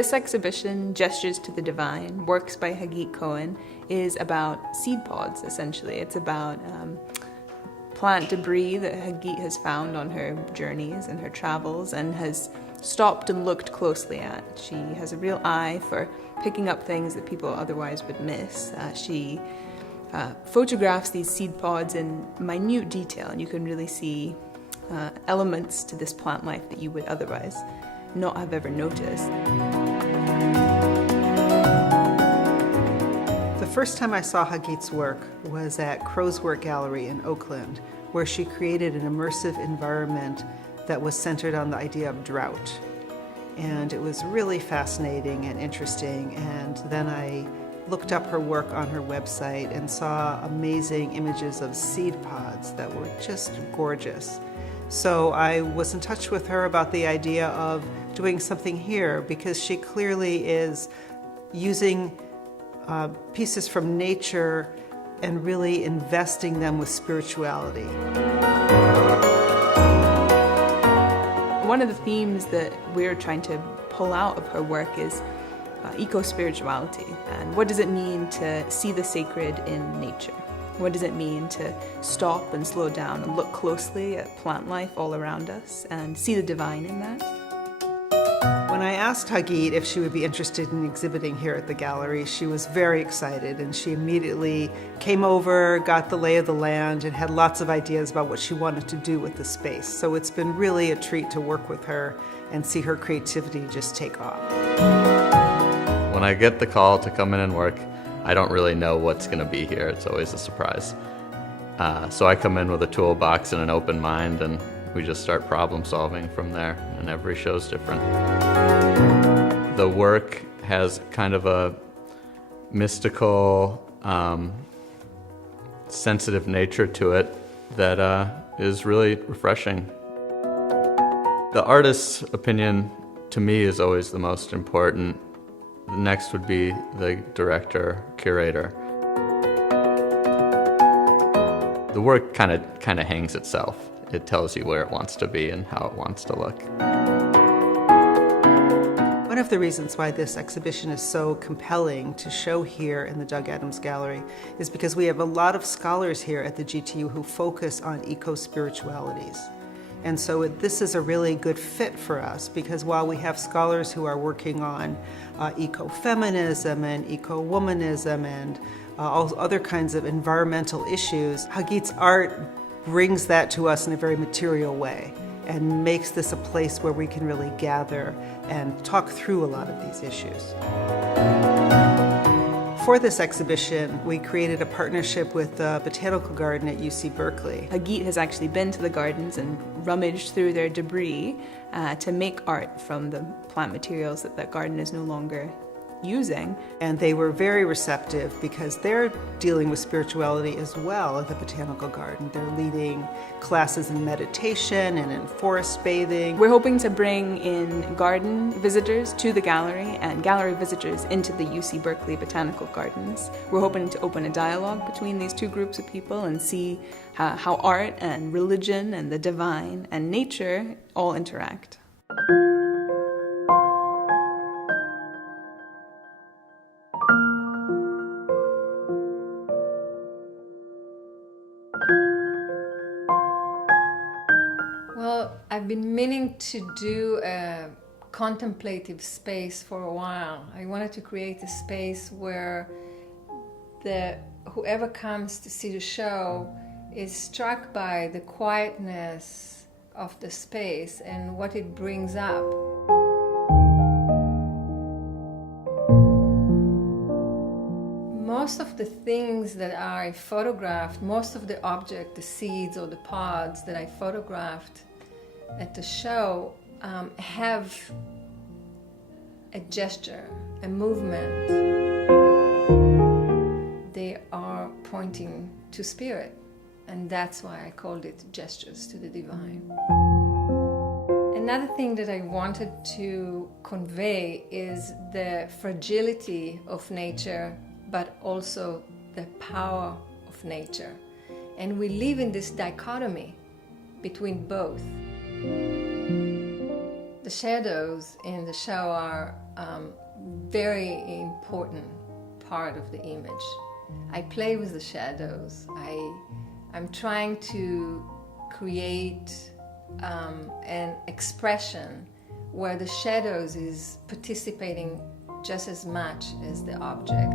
This exhibition, Gestures to the Divine, Works by Hagit Cohen, is about seed pods, essentially. It's about plant debris that Hagit has found on her journeys and her travels and has stopped and looked closely at. She has a real eye for picking up things that people otherwise would miss. She photographs these seed pods in minute detail, and you can really see elements to this plant life that you would otherwise not have ever noticed. The first time I saw Hagit's work was at Crow's Work Gallery in Oakland, where she created an immersive environment that was centered on the idea of drought. And it was really fascinating and interesting. And then I looked up her work on her website and saw amazing images of seed pods that were just gorgeous. So I was in touch with her about the idea of doing something here, because she clearly is using pieces from nature and really investing them with spirituality. One of the themes that we're trying to pull out of her work is eco-spirituality. And what does it mean to see the sacred in nature? What does it mean to stop and slow down and look closely at plant life all around us and see the divine in that? When I asked Hagit if she would be interested in exhibiting here at the gallery, she was very excited, and she immediately came over, got the lay of the land, and had lots of ideas about what she wanted to do with the space. So it's been really a treat to work with her and see her creativity just take off. When I get the call to come in and work, I don't really know what's going to be here. It's always a surprise. So I come in with a toolbox and an open mind, and we just start problem solving from there, and every show's different. The work has kind of a mystical, sensitive nature to it that is really refreshing. The artist's opinion, to me, is always the most important. The next would be the director, curator. The work kind of hangs itself. It tells you where it wants to be and how it wants to look. One of the reasons why this exhibition is so compelling to show here in the Doug Adams Gallery is because we have a lot of scholars here at the GTU who focus on eco-spiritualities. And so this is a really good fit for us, because while we have scholars who are working on ecofeminism and eco-womanism and all other kinds of environmental issues, Hagit's art brings that to us in a very material way and makes this a place where we can really gather and talk through a lot of these issues. For this exhibition, we created a partnership with the Botanical Garden at UC Berkeley. Hagit has actually been to the gardens and rummaged through their debris to make art from the plant materials that that garden is no longer using. And they were very receptive because they're dealing with spirituality as well at the Botanical Garden. They're leading classes in meditation and in forest bathing. We're hoping to bring in garden visitors to the gallery and gallery visitors into the UC Berkeley Botanical Gardens. We're hoping to open a dialogue between these two groups of people and see how art and religion and the divine and nature all interact. Well, I've been meaning to do a contemplative space for a while. I wanted to create a space where whoever comes to see the show is struck by the quietness of the space and what it brings up. Most of the things that I photographed, most of the objects, the seeds or the pods that I photographed at the show have a gesture, a movement. They are pointing to spirit, and that's why I called it Gestures to the Divine. Another thing that I wanted to convey is the fragility of nature, but also the power of nature. And we live in this dichotomy between both. The The shadows in the show are very important part of the image. I play with the shadows. I'm trying to create an expression where the shadows is participating just as much as the object.